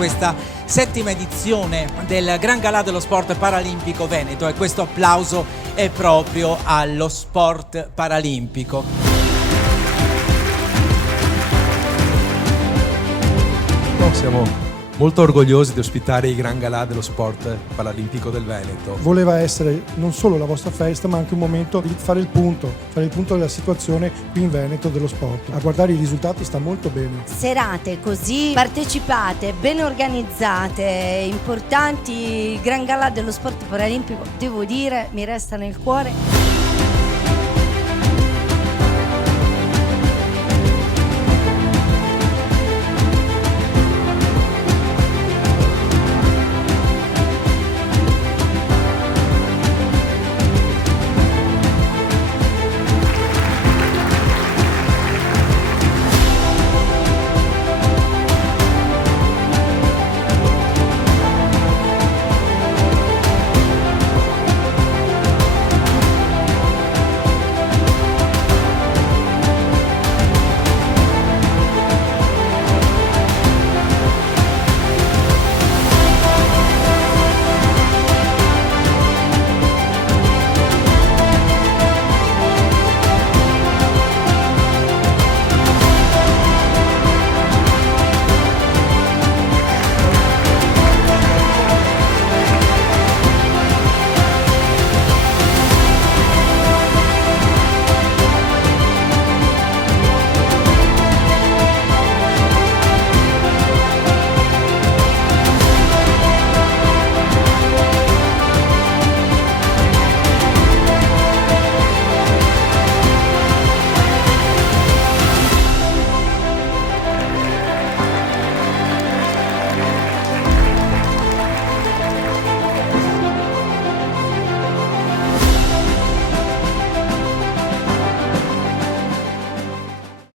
questa settima edizione del Gran Galà dello Sport Paralimpico Veneto, e questo applauso è proprio allo sport paralimpico. Siamo molto orgogliosi di ospitare i Gran Galà dello Sport Paralimpico del Veneto. Voleva essere non solo la vostra festa, ma anche un momento di fare il punto della situazione qui in Veneto dello sport. A guardare i risultati sta molto bene. Serate così partecipate, ben organizzate, importanti, Gran Galà dello Sport Paralimpico, devo dire, mi resta nel cuore.